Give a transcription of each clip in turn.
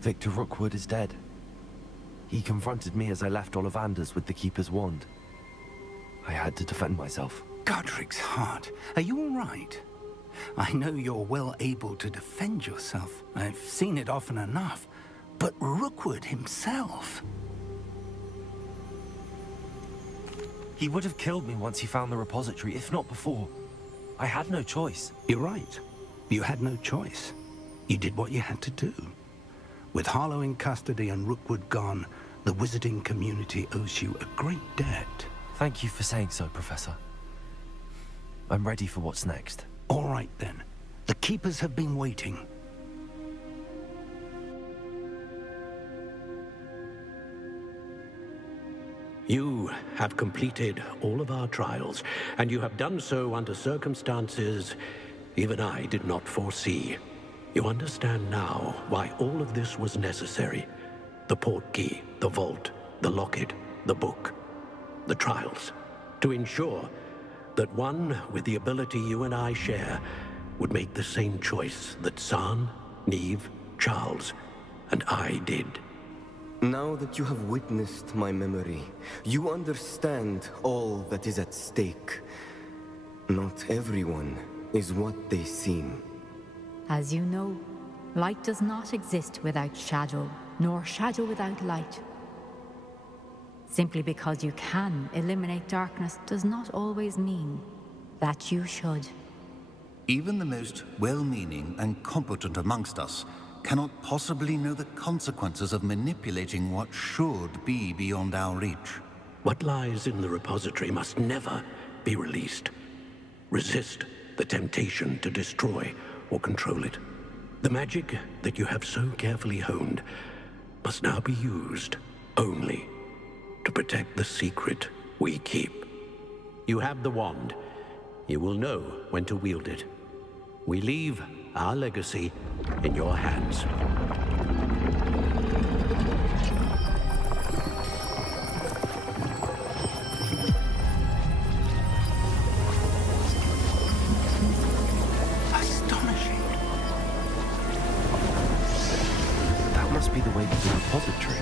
Victor Rookwood is dead. He confronted me as I left Ollivander's with the Keeper's wand. I had to defend myself. Godric's heart. Are you all right? I know you're well able to defend yourself. I've seen it often enough. But Rookwood himself... He would have killed me once he found the repository, if not before. I had no choice. You're right. You had no choice. You did what you had to do. With Harlow in custody and Rookwood gone, the wizarding community owes you a great debt. Thank you for saying so, Professor. I'm ready for what's next. All right, then. The Keepers have been waiting. You have completed all of our trials, and you have done so under circumstances even I did not foresee. You understand now why all of this was necessary. The portkey, the vault, the locket, the book, the trials. To ensure that one with the ability you and I share would make the same choice that San, Neve, Charles, and I did. Now that you have witnessed my memory, you understand all that is at stake. Not everyone is what they seem. As you know, light does not exist without shadow, nor shadow without light. Simply because you can eliminate darkness does not always mean that you should. Even the most well-meaning and competent amongst us cannot possibly know the consequences of manipulating what should be beyond our reach. What lies in the repository must never be released. Resist the temptation to destroy or control it. The magic that you have so carefully honed must now be used only to protect the secret we keep. You have the wand. You will know when to wield it. We leave our legacy in your hands. Astonishing. That must be the way to the repository.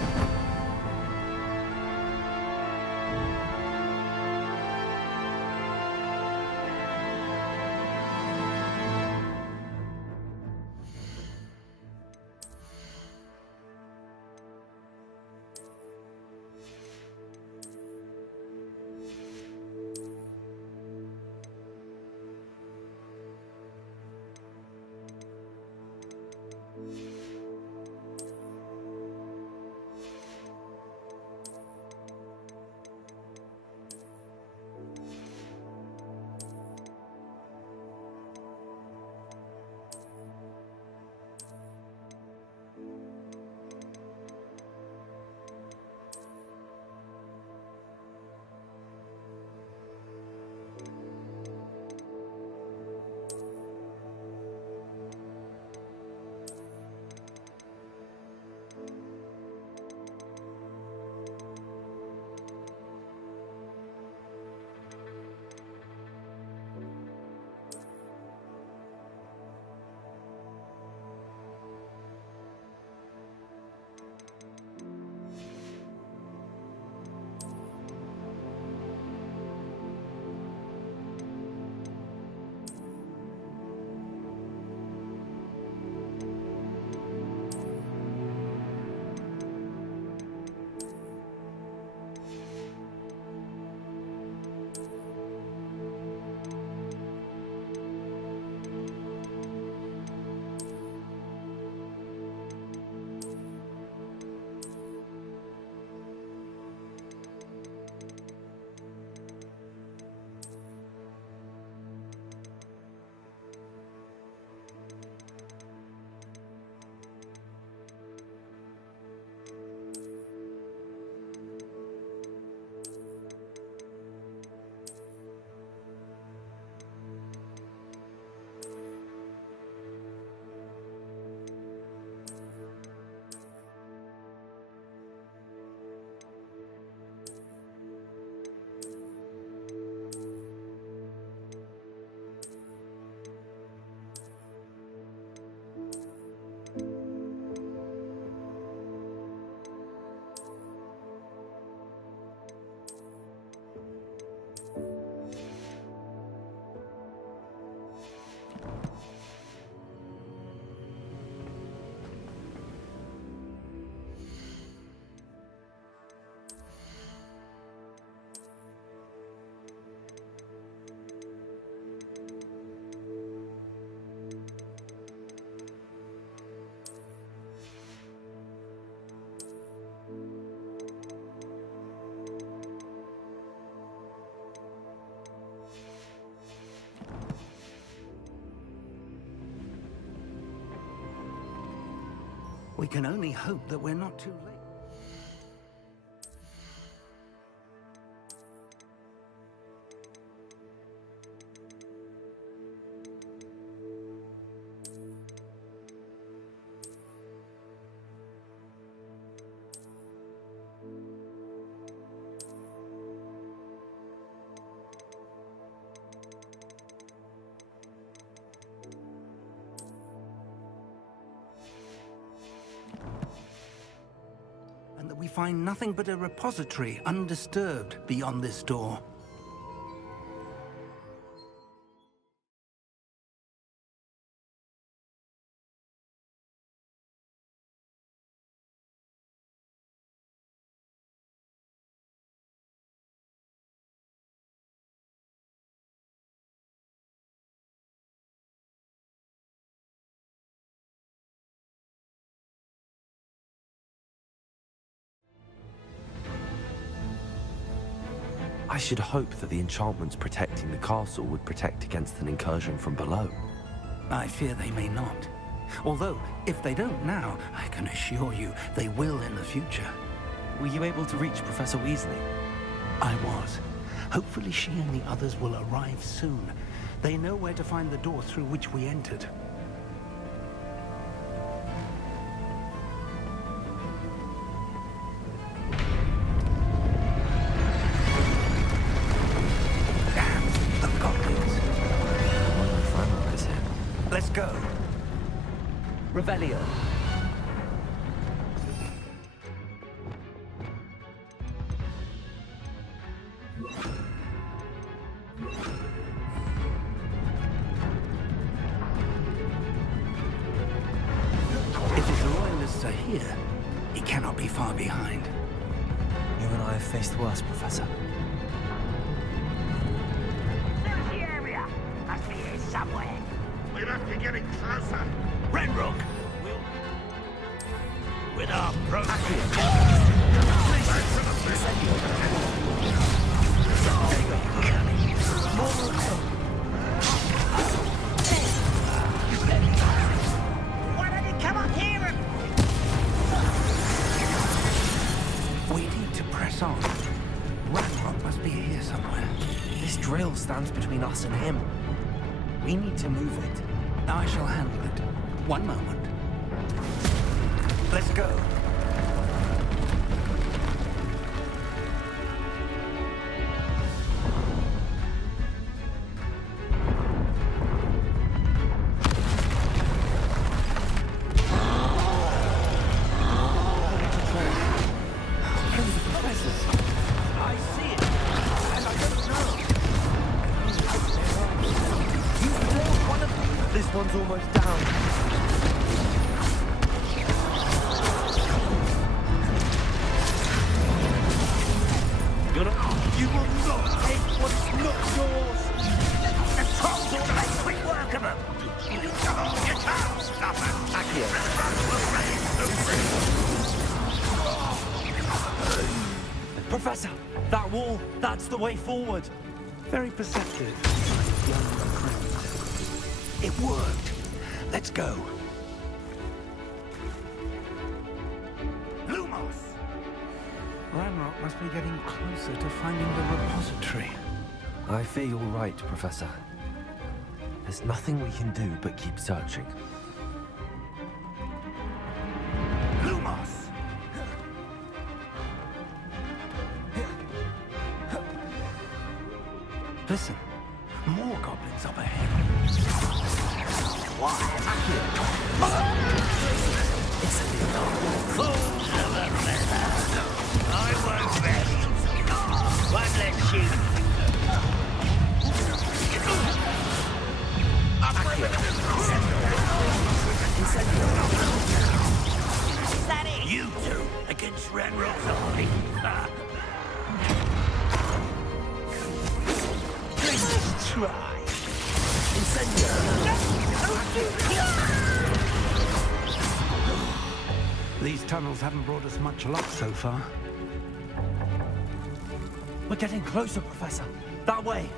We can only hope that we're not too late. And that we find nothing but a repository undisturbed beyond this door. I should hope that the enchantments protecting the castle would protect against an incursion from below. I fear they may not. Although, if they don't now, I can assure you they will in the future. Were you able to reach Professor Weasley? I was. Hopefully she and the others will arrive soon. They know where to find the door through which we entered. Let's go. Revelio. If his loyalists are here, he cannot be far behind. You and I have faced worse, Professor. There's the area. Must be here somewhere. We must be getting closer. Renrook! With our Why don't you come up here and... We need to press on. Ranrock must be here somewhere. This drill stands between us and him. We need to move it. I shall handle it. One moment. Let's go. I see it, and I don't know. You throw one of these. This one's almost down. You will not take what is not yours. The trolls ought to make quick work of them. You can't stop it. Professor, that wall, that's the way forward. Very perceptive, young recruit. It worked. Let's go. Lumos! Ranrock must be getting closer to finding the repository. I fear you're right, Professor. There's nothing we can do but keep searching. Lumos! Listen, more goblins up ahead. Why? Fools of a feather. I won't rest. One less shoot. Is that it? You two against Renrock's army. Let's try. These tunnels haven't brought us much luck so far. We're getting closer, Professor. That way.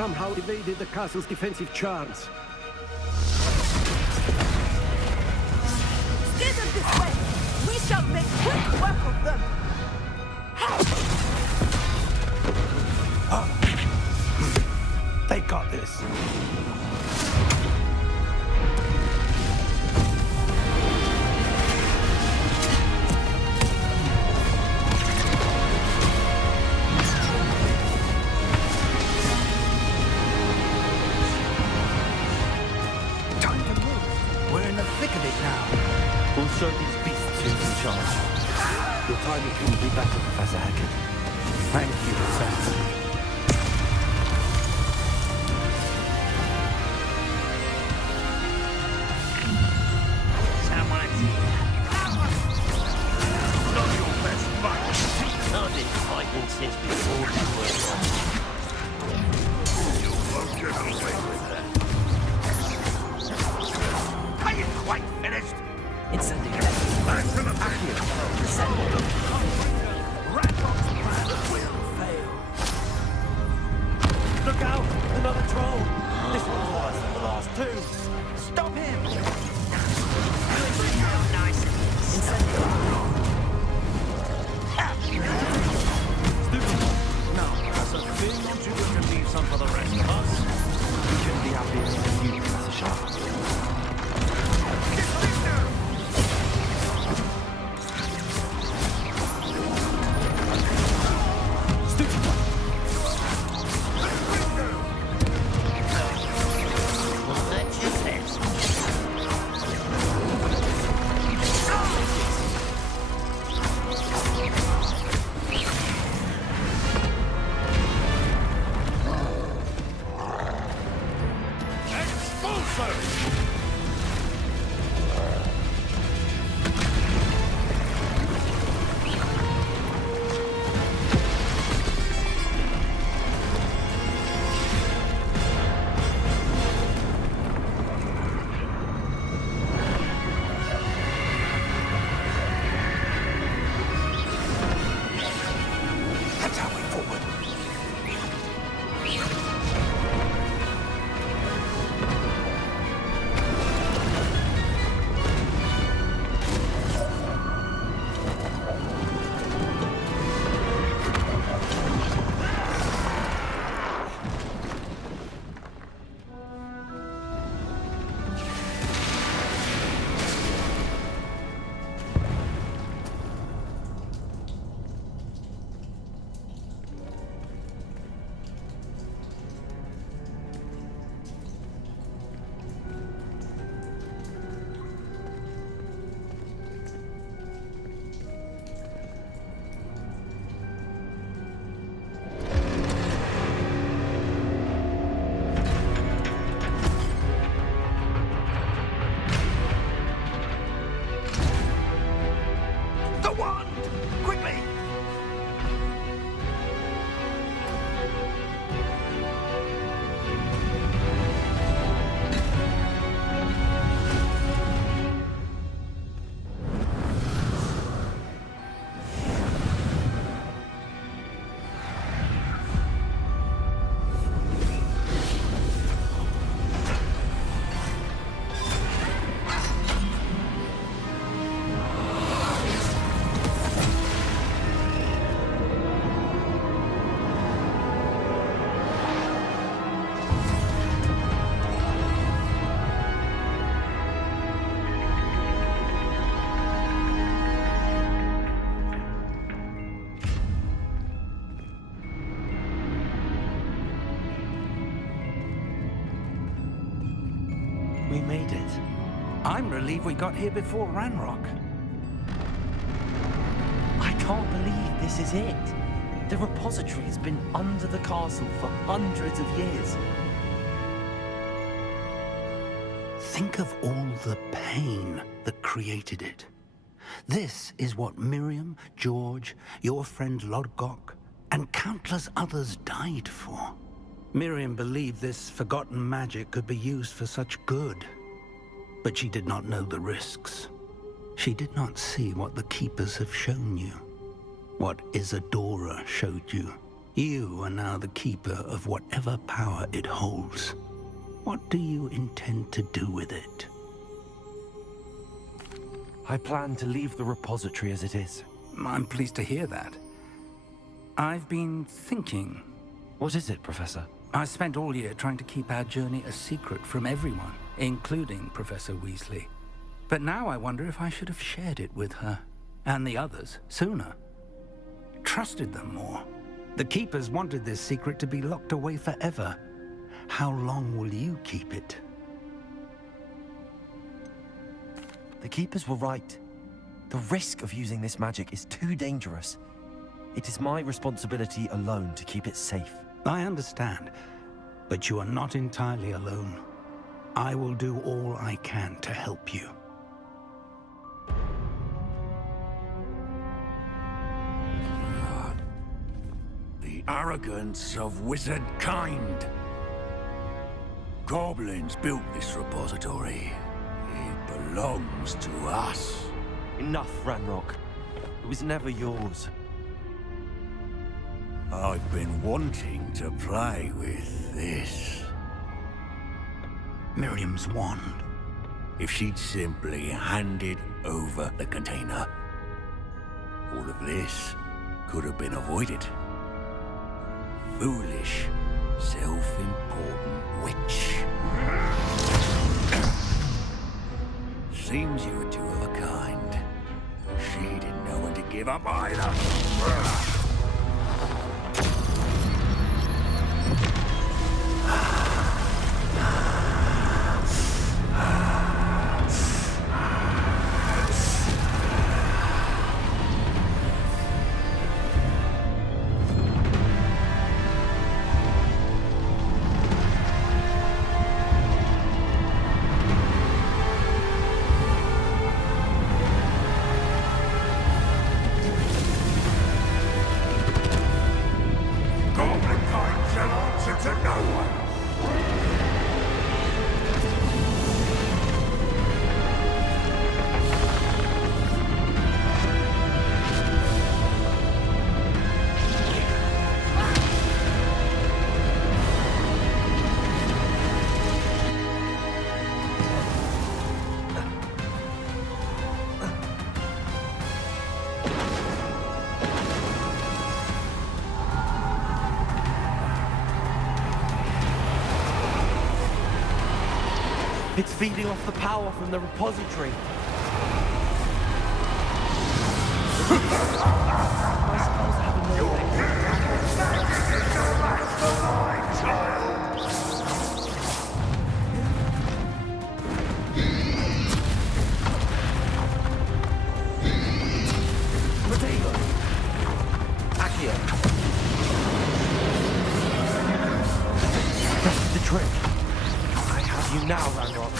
somehow evaded the castle's defensive charms. Steer them this way! We shall make quick work of them! They got this. Time to move. We're in the thick of it now. We'll show these beasts who's in charge. Your timing couldn't be better, Professor Heckett. Thank you, Professor. Someone's here. Not your best fight. I've been fighting since before you were. You won't get away with that. Are you quite finished? Incendiary. Back to the back. Ratlock's plan will fail. Look out! Another troll! This one's worse than the last two! Stop him! Nice. No, Professor, don't you wish to leave some for the rest of us? We couldn't be happier than you, Professor Sharp. We made it. I'm relieved we got here before Ranrock. I can't believe this is it. The repository has been under the castle for hundreds of years. Think of all the pain that created it. This is what Miriam, George, your friend Lodgok, and countless others died for. Miriam believed this forgotten magic could be used for such good. But she did not know the risks. She did not see what the Keepers have shown you. What Isadora showed you. You are now the keeper of whatever power it holds. What do you intend to do with it? I plan to leave the repository as it is. I'm pleased to hear that. I've been thinking. What is it, Professor? I spent all year trying to keep our journey a secret from everyone, including Professor Weasley. But now I wonder if I should have shared it with her, and the others, sooner. Trusted them more. The Keepers wanted this secret to be locked away forever. How long will you keep it? The Keepers were right. The risk of using this magic is too dangerous. It is my responsibility alone to keep it safe. I understand, but you are not entirely alone. I will do all I can to help you. The arrogance of wizard kind. Goblins built this repository. It belongs to us. Enough, Ranrock. It was never yours. I've been wanting to play with this. Miriam's wand. If she'd simply handed over the container, all of this could have been avoided. Foolish, self-important witch. Seems you were two of a kind. She didn't know when to give up either. It's feeding off the power from the repository. My spells have no Potato! Accio! That's the trick. I have you now, Ranrock.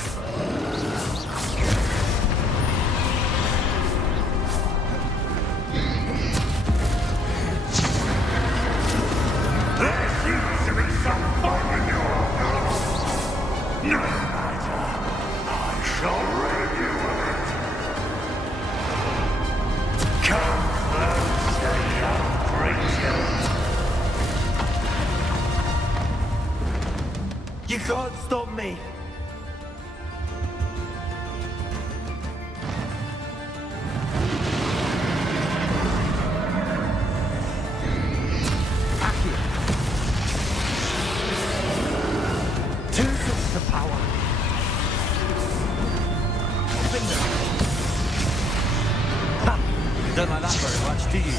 There seems to be some fire in your eyes. No matter. I shall rid you of it. Come closer, young creature. You can't stop me! Don't like that very much, do you?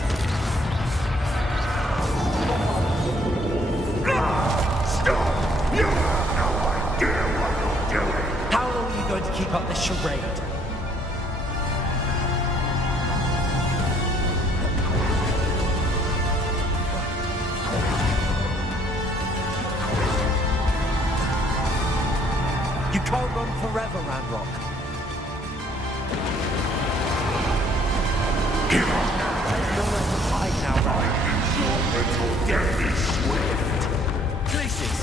Stop! You have no idea what you're doing! How long are you going to keep up this charade? You can't run forever, Ranrock. Give up! There's nowhere to hide now, Ranrock. Your little dirty swift! Places!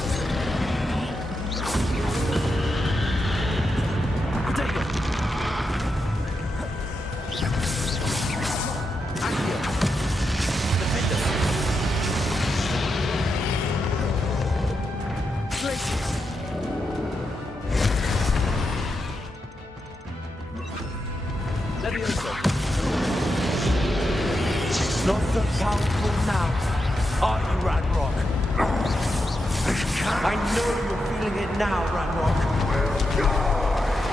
Potato! Accio! Defender! Leviosa. Not so powerful now, are you, Ranrock? I know you're feeling it now, Ranrock.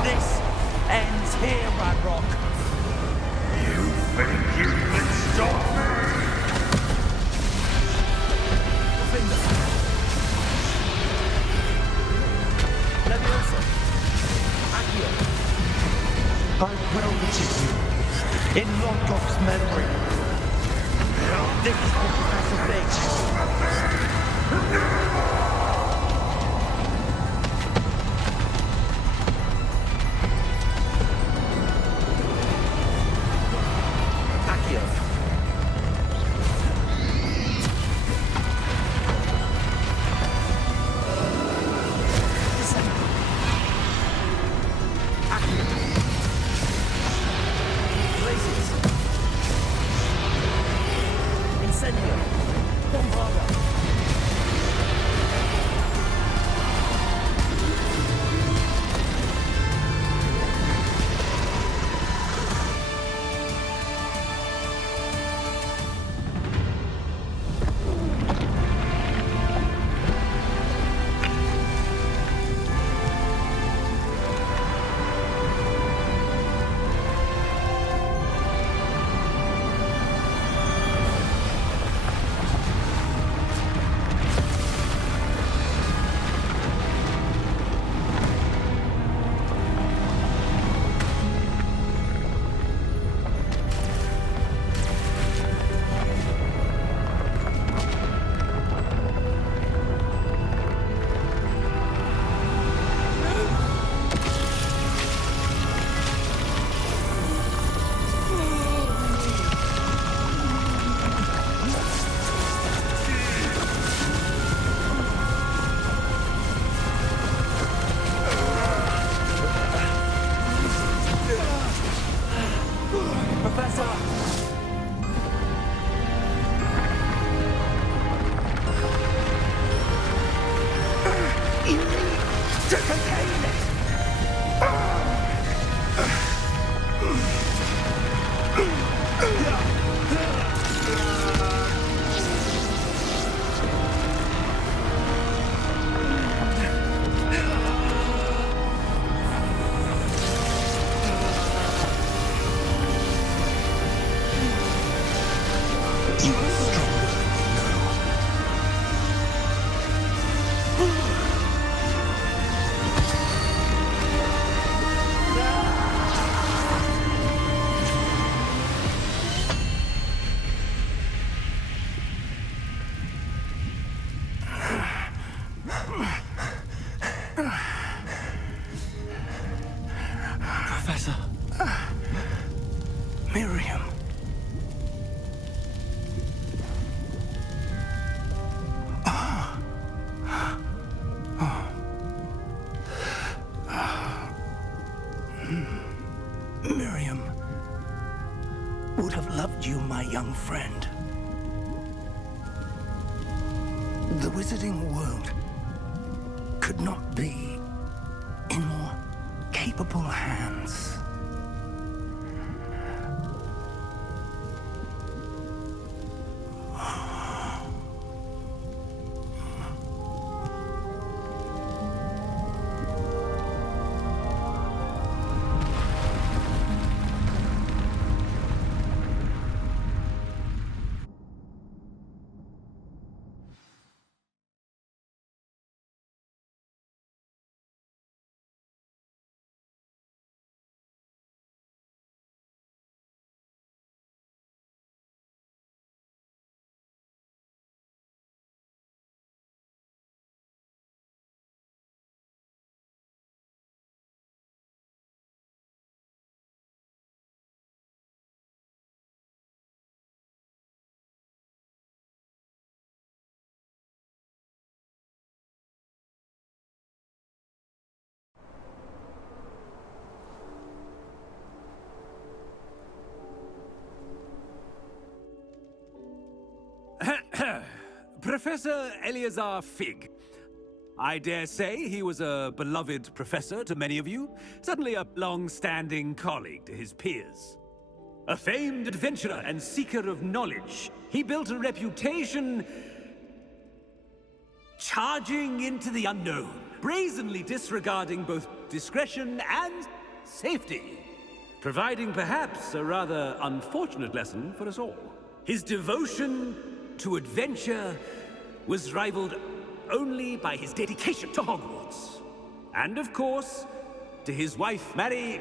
This ends here, Ranrock. You think you can stop me? Leviosa. Accio. I will visit you in Lodgok's memory. This is what Professor Biggs. Accio. Incendio! Bombarda! Professor. Miriam. Miriam would have loved you, my young friend. The wizarding world could not be in more capable hands. Professor Eleazar Fig. I dare say he was a beloved professor to many of you, certainly a long-standing colleague to his peers. A famed adventurer and seeker of knowledge, he built a reputation charging into the unknown, brazenly disregarding both discretion and safety, providing perhaps a rather unfortunate lesson for us all. His devotion to adventure was rivaled only by his dedication to Hogwarts. And of course, to his wife, Midi,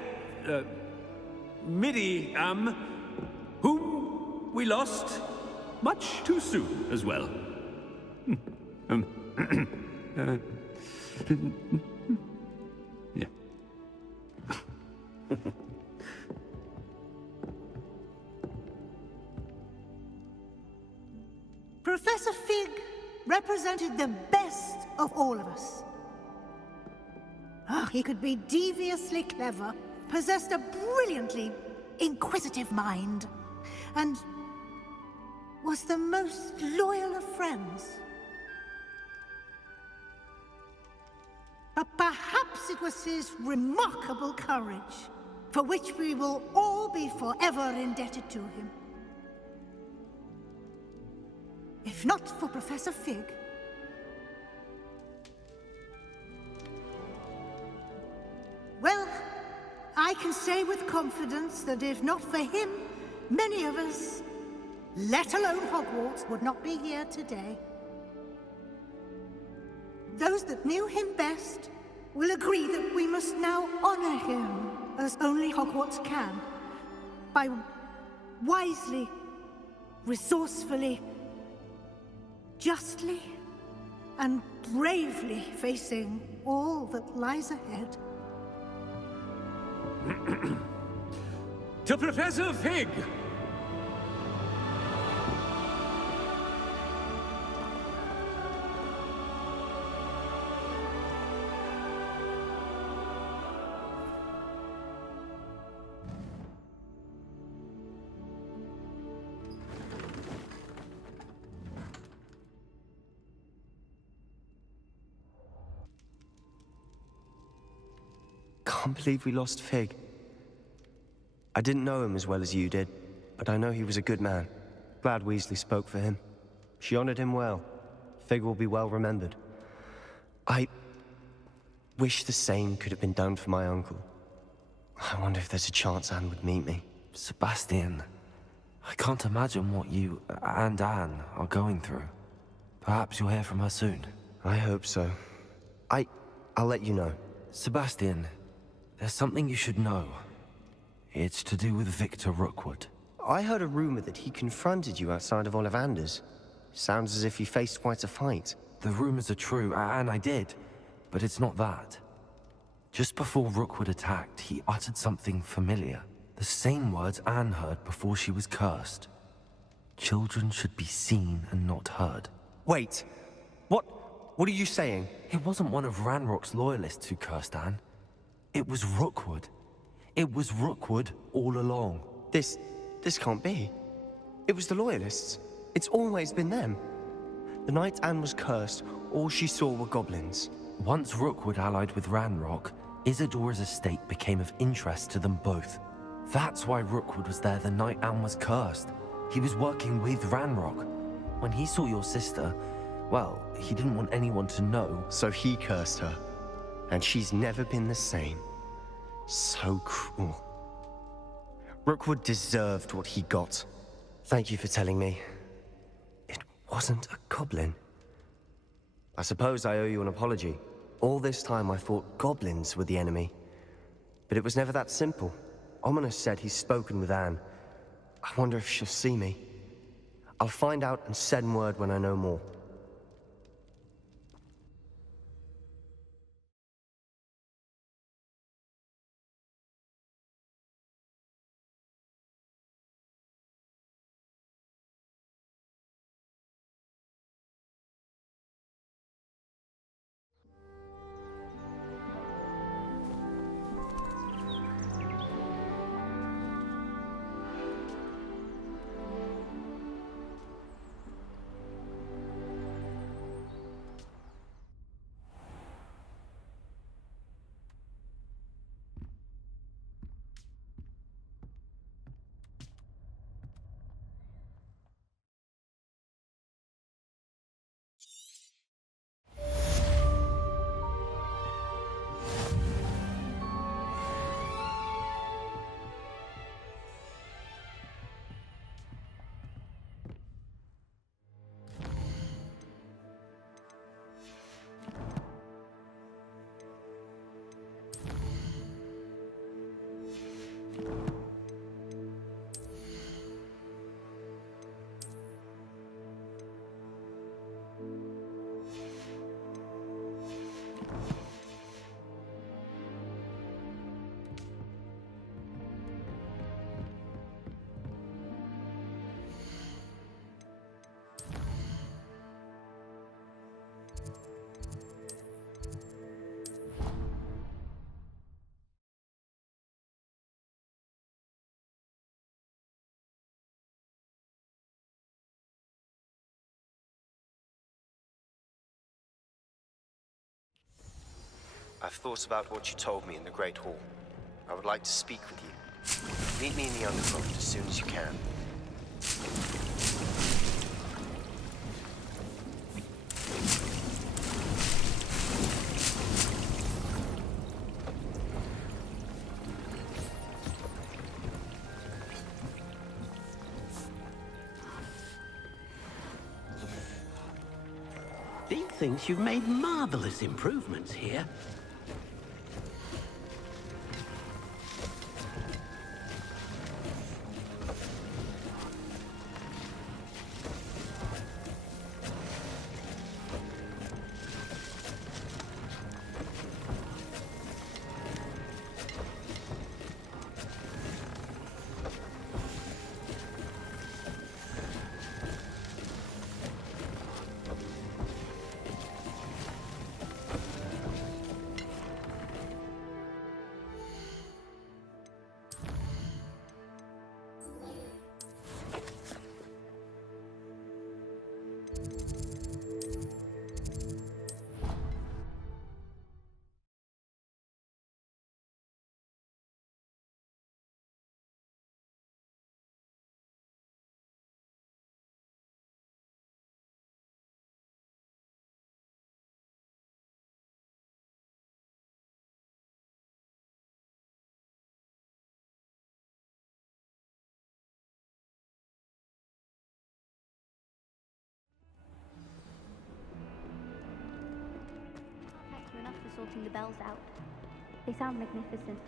whom we lost much too soon as well. Yeah. Professor Fig represented the best of all of us. He could be deviously clever, possessed a brilliantly inquisitive mind, and was the most loyal of friends. But perhaps it was his remarkable courage, for which we will all be forever indebted to him. If not for Professor Fig, well, I can say with confidence that if not for him, many of us, let alone Hogwarts, would not be here today. Those that knew him best will agree that we must now honor him as only Hogwarts can, by wisely, resourcefully, justly, and bravely facing all that lies ahead. To Professor Fig! Can't believe we lost Fig. I didn't know him as well as you did, but I know he was a good man. Glad Weasley spoke for him. She honored him well. Fig will be well remembered. I wish the same could have been done for my uncle. I wonder if there's a chance Anne would meet me. Sebastian, I can't imagine what you and Anne are going through. Perhaps you'll hear from her soon. I hope so. I'll let you know. Sebastian, there's something you should know. It's to do with Victor Rookwood. I heard a rumor that he confronted you outside of Ollivander's. Sounds as if he faced quite a fight. The rumors are true, and I did. But it's not that. Just before Rookwood attacked, he uttered something familiar. The same words Anne heard before she was cursed. Children should be seen and not heard. Wait. What are you saying? It wasn't one of Ranrock's loyalists who cursed Anne. It was Rookwood. It was Rookwood all along. This can't be. It was the Loyalists. It's always been them. The night Anne was cursed, all she saw were goblins. Once Rookwood allied with Ranrock, Isadora's estate became of interest to them both. That's why Rookwood was there the night Anne was cursed. He was working with Ranrock. When he saw your sister, well, he didn't want anyone to know. So he cursed her. And she's never been the same. So cruel. Rookwood deserved what he got. Thank you for telling me. It wasn't a goblin. I suppose I owe you an apology. All this time I thought goblins were the enemy. But it was never that simple. Ominous said he's spoken with Anne. I wonder if she'll see me. I'll find out and send word when I know more. I've thought about what you told me in the Great Hall. I would like to speak with you. Meet me in the Undercroft as soon as you can. Dee thinks you've made marvelous improvements here. Enough for sorting the bells out. They sound magnificent.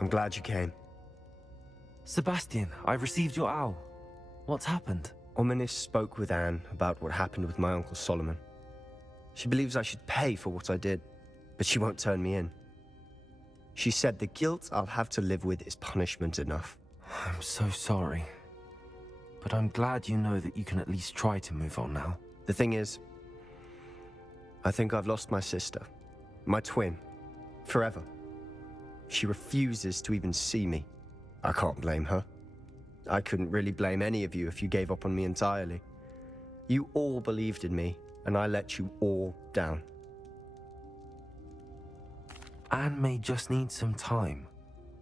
I'm glad you came. Sebastian, I received your owl. What's happened? Ominis spoke with Anne about what happened with my Uncle Solomon. She believes I should pay for what I did, but she won't turn me in. She said the guilt I'll have to live with is punishment enough. I'm so sorry. But I'm glad you know that you can at least try to move on now. The thing is, I think I've lost my sister, my twin, forever. She refuses to even see me. I can't blame her. I couldn't really blame any of you if you gave up on me entirely. You all believed in me, and I let you all down. Anne may just need some time.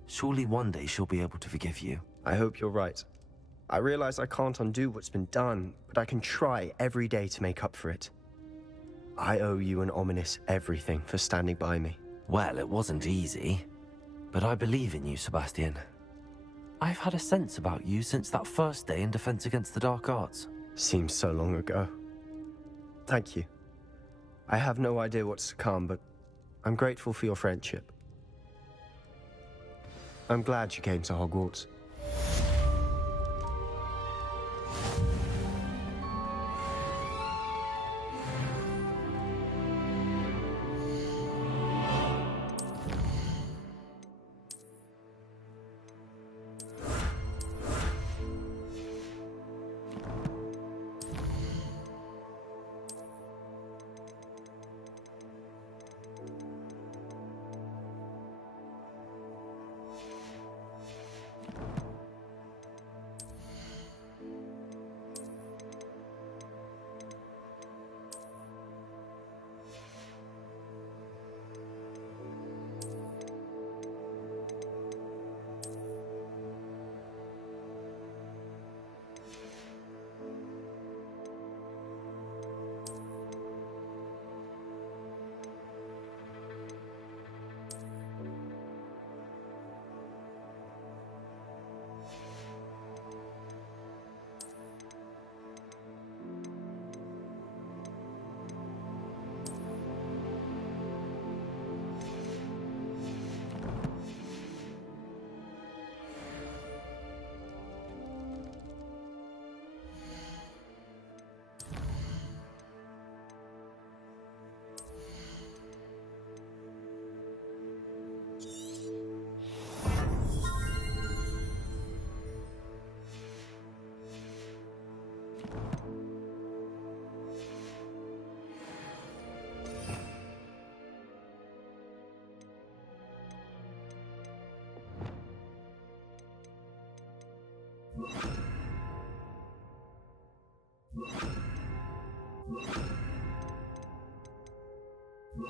Surely one day she'll be able to forgive you. I hope you're right. I realize I can't undo what's been done, but I can try every day to make up for it. I owe you and Ominis everything for standing by me. Well, it wasn't easy, but I believe in you, Sebastian. I've had a sense about you since that first day in Defense Against the Dark Arts. Seems so long ago. Thank you. I have no idea what's to come, but I'm grateful for your friendship. I'm glad you came to Hogwarts. You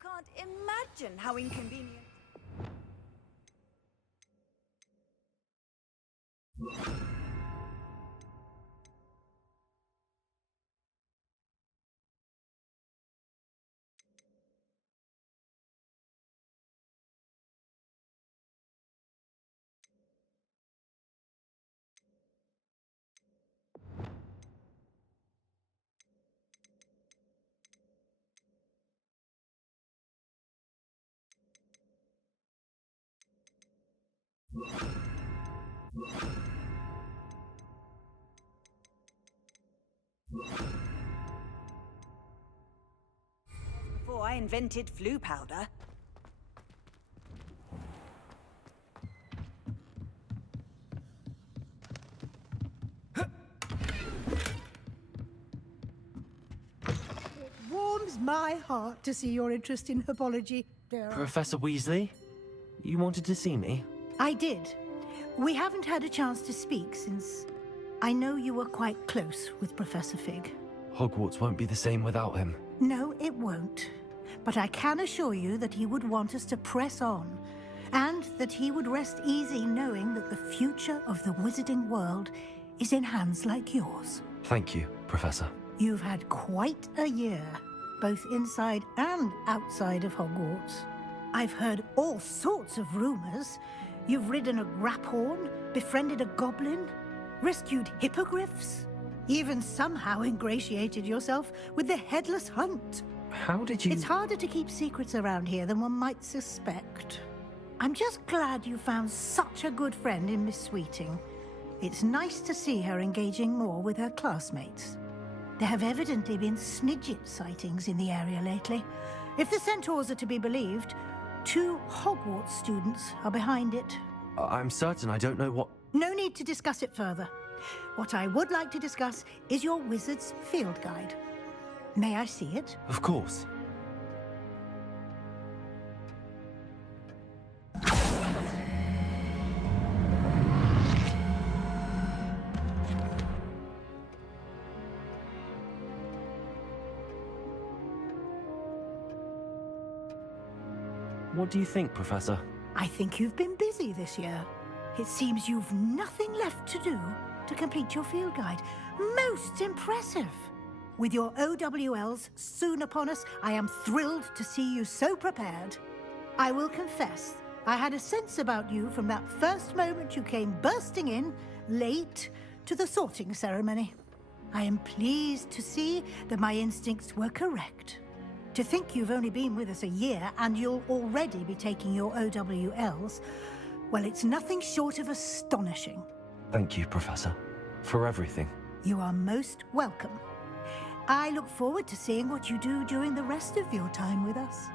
can't imagine how inconvenient. Before I invented flu powder. It warms my heart to see your interest in herbology. Professor Weasley, you wanted to see me? I did. We haven't had a chance to speak since I know you were quite close with Professor Fig. Hogwarts won't be the same without him. No, it won't. But I can assure you that he would want us to press on, and that he would rest easy knowing that the future of the wizarding world is in hands like yours. Thank you, Professor. You've had quite a year, both inside and outside of Hogwarts. I've heard all sorts of rumors. You've ridden a graphorn, befriended a goblin, rescued hippogriffs, even somehow ingratiated yourself with the Headless Hunt. How did you... It's harder to keep secrets around here than one might suspect. I'm just glad you found such a good friend in Miss Sweeting. It's nice to see her engaging more with her classmates. There have evidently been Snidget sightings in the area lately. If the Centaurs are to be believed, 2 Hogwarts students are behind it. I'm certain I don't know what... No need to discuss it further. What I would like to discuss is your wizard's field guide. May I see it? Of course. What do you think, Professor? I think you've been busy this year. It seems you've nothing left to do to complete your field guide. Most impressive! With your OWLs soon upon us, I am thrilled to see you so prepared. I will confess, I had a sense about you from that first moment you came bursting in, late, to the sorting ceremony. I am pleased to see that my instincts were correct. To think you've only been with us a year and you'll already be taking your OWLs, well, it's nothing short of astonishing. Thank you, Professor, for everything. You are most welcome. I look forward to seeing what you do during the rest of your time with us.